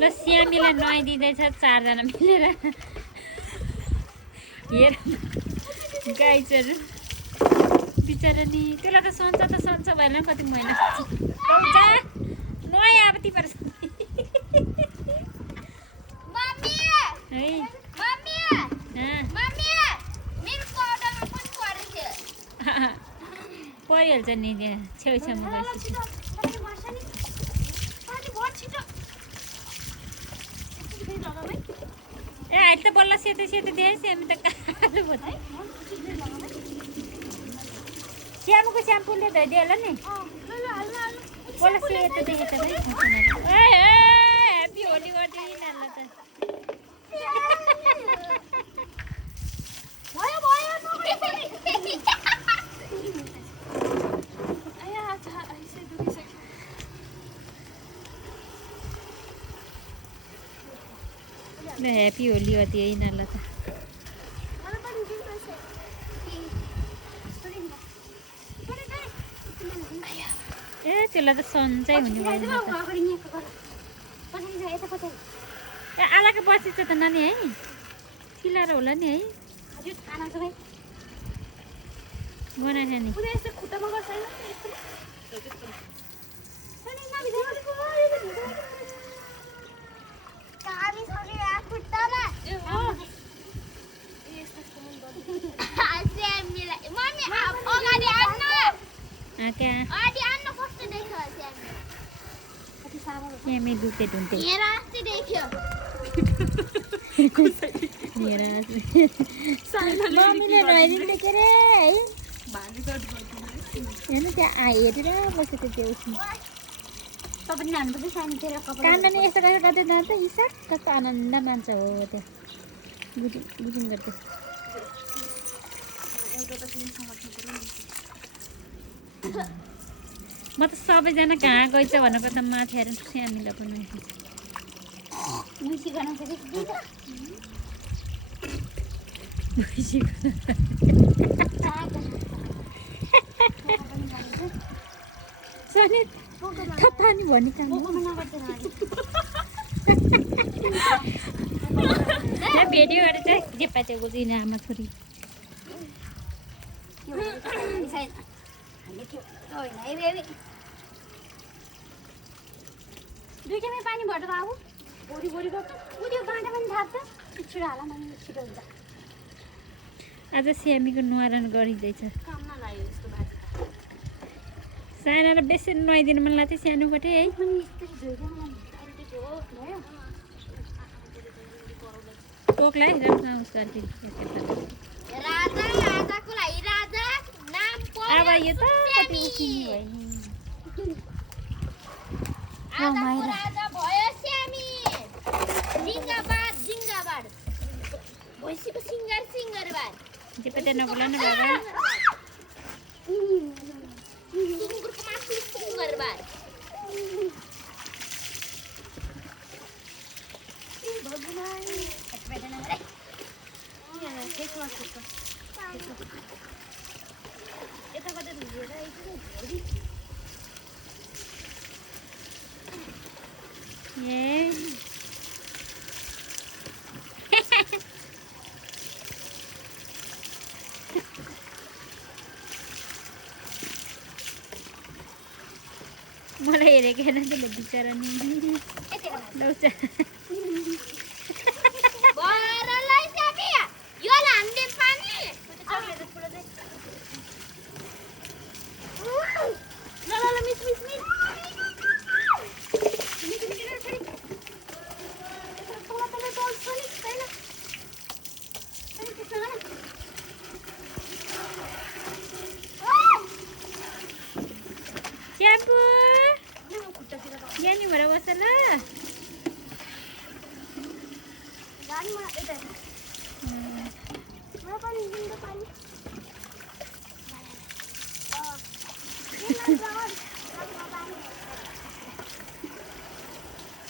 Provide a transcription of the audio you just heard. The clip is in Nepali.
ल स्यामीलाई नुहाइदिँदैछ 4 जना मिलेर हेर गाई चरु बिचरा नि त्यसलाई त सन्च भएन कति महिना जा नुहाइ अब तिमीहरू है परिहाल्छ नि त्यहाँ छेउछाउमा गएपछि ए अहिले त बल्ल सेतो देखेपछि हामी त कालो भयो स्यामको स्याम्पूले धोइदियो होला नि बल्ल सेतो देखेँ त ह्याप्पी होली बर्थडे यिनीहरूलाई त ह्याप्पी होली होती है यिनीहरूलाई त ए त्यसलाई त सन्चै हुने भयो ए आलाको बसिन्छ त नानी है चिलाएर होला नि है बनाएको नि स्यामी दुखे ढुन्टे मम्मीले नुहाइदिन्छ के अरे है हेर्नु त्यहाँ हेरेर बसेको त्यो उसमा काण्डले यस्तो गरेर गर्दै जान्छ इसा कस्तो आनन्द मान्छ हो त्यो बुझिङ गर्छ म त सबैजना कहाँ गइछ भनेको त माथि आएर स्यामीलाई पनि पानी भन्ने काम भेट्यो अरे चाहिँ जे पाचेको दिन आमा छोरी दुईटैमै पानी भरेर आऊ बोरी उयो बाँटा पनि थाप्छ छिटो हाल मलाई छिटो हुन्छ आज स्यामीको नुहारण गरिँदैछ काम नलाग्यो यस्तो बाजी साना र बेसी नुहाइदिनु मन लाग्थ्यो सानोबाटै है टोकलाई राम्रोसँग उस गरिदिनु अब यो त कति उसिनी भयो नि नबोला न बाबा मलाई हेरेको हेर्न त्यसले बिचरा नि Yan wala wasala. Gani mo ito. Wala pa hindi pa.